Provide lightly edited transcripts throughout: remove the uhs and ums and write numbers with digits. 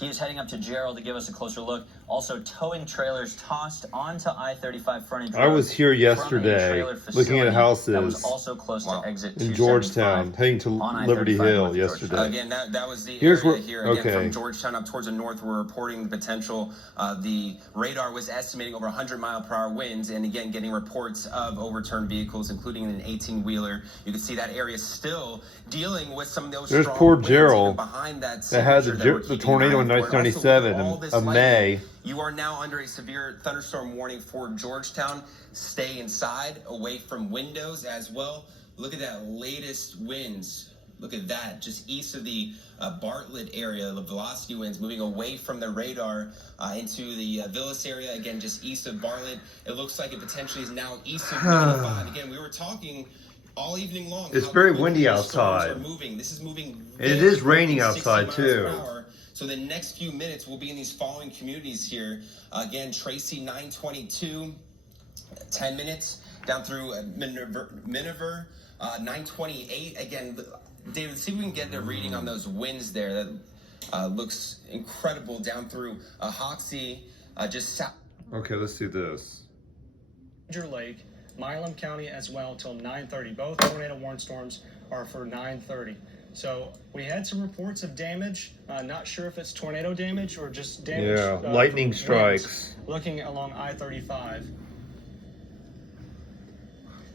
He is heading up to Gerald to give us a closer look. Also, towing trailers tossed onto I-35 frontage road. I was here yesterday looking at houses that was also close to exit in Georgetown, heading to Liberty Hill yesterday. Again, that was the Here's area where, here. Again, okay. From Georgetown up towards the north, we're reporting the potential. The radar was estimating over 100-mile-per-hour winds, and again, getting reports of overturned vehicles, including an 18-wheeler. You can see that area still dealing with some of those. There's strong poor winds Gerald behind that had the tornado in 1997 of May. You are now under a severe thunderstorm warning for Georgetown. Stay inside, away from windows as well. Look at that latest winds. Look at that, just east of the Bartlett area, the velocity winds moving away from the radar into the Villas area. Again, just east of Bartlett. It looks like it potentially is now east of 95. Again, we were talking all evening long. It's very windy outside. This is moving. It is raining outside too. So the next few minutes will be in these following communities here. Again, Tracy 922, 10 minutes down through Miniver 928. Again, David, see if we can get a reading on those winds there. That looks incredible down through Hoxie, just south. Okay, let's do this. Lake, Milam County as well till 9:30. Both tornado warning storms are for 9:30. So we had some reports of damage. Not sure if it's tornado damage or just damage. Yeah, lightning strikes. Looking along I-35.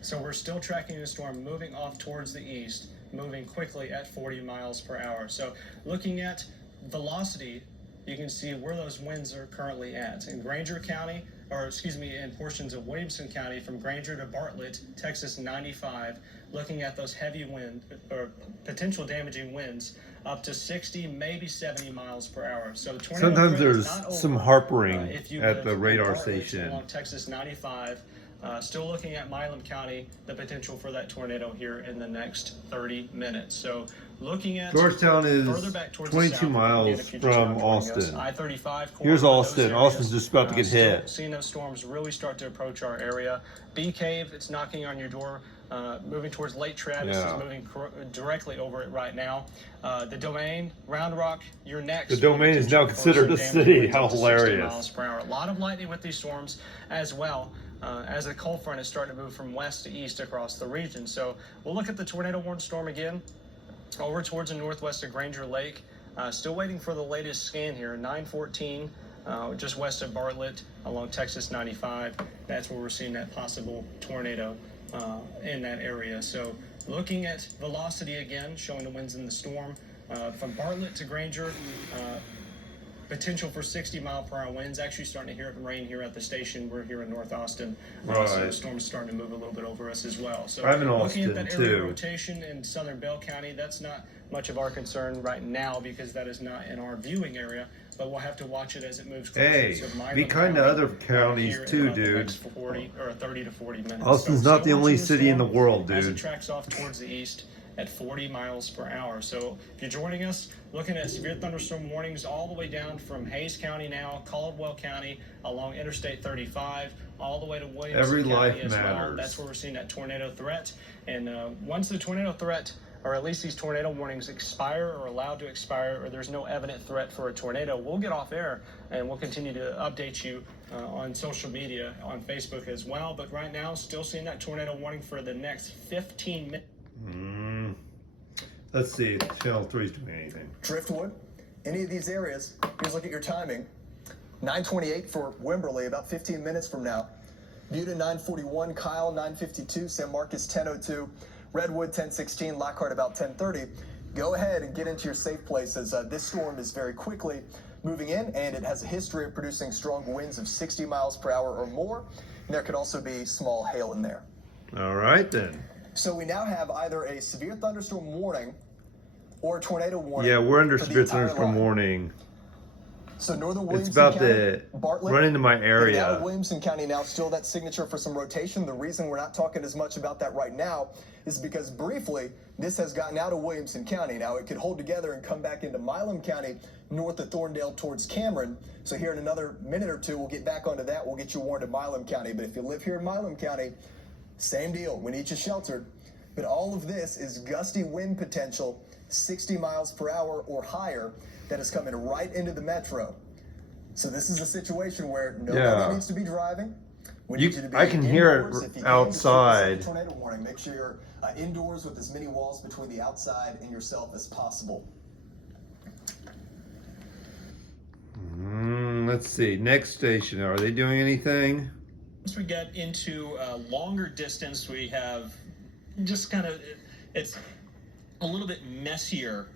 So we're still tracking the storm moving off towards the east, moving quickly at 40 miles per hour. So looking at velocity, you can see where those winds are currently at. In Granger County, in portions of Williamson County from Granger to Bartlett, Texas 95, looking at those heavy wind or potential damaging winds up to 60, maybe 70 miles per hour. So the tornado sometimes there's some harpering at the radar station. Along Texas 95, still looking at Milam County, the potential for that tornado here in the next 30 minutes. So looking at Georgetown is further back towards 22 south, miles from Austin. I-35. Here's Austin. Austin's just about to get hit. Seeing those storms really start to approach our area. Bee Cave, it's knocking on your door. Moving towards Lake Travis, is moving directly over it right now. The Domain, Round Rock, you're next. The Domain is now considered a city. How hilarious. Miles per hour. A lot of lightning with these storms as well. As the cold front is starting to move from west to east across the region. So we'll look at the tornado warning storm again over towards the northwest of Granger Lake. Still waiting for the latest scan here, 914, just west of Bartlett along Texas 95. That's where we're seeing that possible tornado in that area. So looking at velocity again, showing the winds in the storm from Bartlett to Granger. Potential for 60-mile-per-hour winds. Actually starting to hear it rain here at the station. We're here in North Austin. So the storm's starting to move a little bit over us as well. So I'm in looking Austin at that area too. rotation in southern Bell County, that's not much of our concern right now because that is not in our viewing area. But we'll have to watch it as it moves closer. Hey, so be kind to other counties too, dude. 40 or 30 to 40 minutes. Austin's not the only city in the world, dude. As it tracks off towards the east at 40 miles per hour. So if you're joining us, looking at severe thunderstorm warnings all the way down from Hayes County now, Caldwell County, along Interstate 35, all the way to Williamson County as well. That's where we're seeing that tornado threat. And once the tornado threat, or at least these tornado warnings expire or allowed to expire, or there's no evident threat for a tornado, we'll get off air and we'll continue to update you on social media, on Facebook as well. But right now, still seeing that tornado warning for the next 15 minutes. Let's see if Channel 3 is doing anything. Driftwood, any of these areas, here's a look at your timing. 9:28 for Wimberley, about 15 minutes from now. Buda 9:41, Kyle 9:52, San Marcos 10:02, Redwood 10:16, Lockhart about 10:30. Go ahead and get into your safe places. This storm is very quickly moving in, and it has a history of producing strong winds of 60 miles per hour or more. And there could also be small hail in there. All right, then. So we now have either a severe thunderstorm warning or a tornado warning. Yeah, we're under severe thunderstorm warning. So northern Williamson it's about County, to Bartlett, run into my area. Now Williamson County now still that signature for some rotation. The reason we're not talking as much about that right now is because briefly this has gotten out of Williamson County. Now it could hold together and come back into Milam County north of Thorndale towards Cameron. So here in another minute or two, we'll get back onto that. We'll get you warned to Milam County. But if you live here in Milam County, same deal. We need you sheltered. But all of this is gusty wind potential 60 miles per hour or higher that is coming right into the metro. So this is a situation where nobody needs to be driving. We need you to be I can hear indoors. it If you outside. can, tornado warning. Make sure you're indoors with as many walls between the outside and yourself as possible. Let's see. Next station. Are they doing anything? Once we get into longer distance, we have just kind of, it's a little bit messier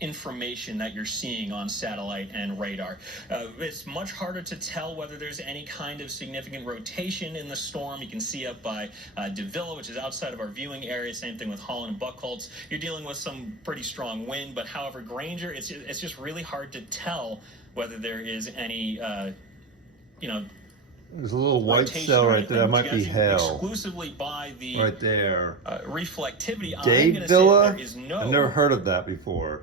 information that you're seeing on satellite and radar. It's much harder to tell whether there's any kind of significant rotation in the storm. You can see up by Davila, which is outside of our viewing area. Same thing with Holland and Buchholz. You're dealing with some pretty strong wind, but however, Granger, it's just really hard to tell whether there is any, There's a little white cell right there. That might be hell. Exclusively by the right there. reflectivity. Dave Villa? There is no I've never heard of that before.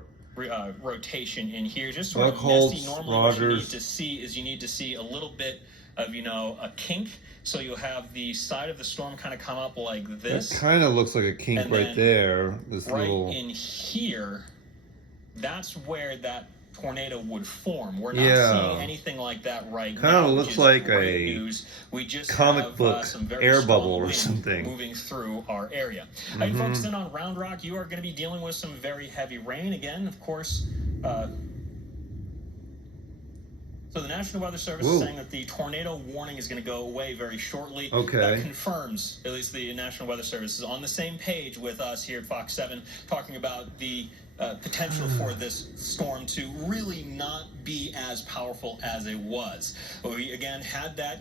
rotation in here. Just sort of Buchholz, messy. Normally what you need to see is you need to see a little bit of, a kink. So you'll have the side of the storm kind of come up like this. It kind of looks like a kink And right then there. This right little. in here, that's where that tornado would form. We're not seeing anything like that right now. Kind of looks like great a news. We just comic have, book some very air strong bubble or wind something. moving through our area. You focus in on Round Rock, you are going to be dealing with some very heavy rain. Again, of course, so the National Weather Service is saying that the tornado warning is going to go away very shortly. Okay. That confirms, at least the National Weather Service is on the same page with us here at Fox 7, talking about the potential for this storm to really not be as powerful as it was. We, again, had that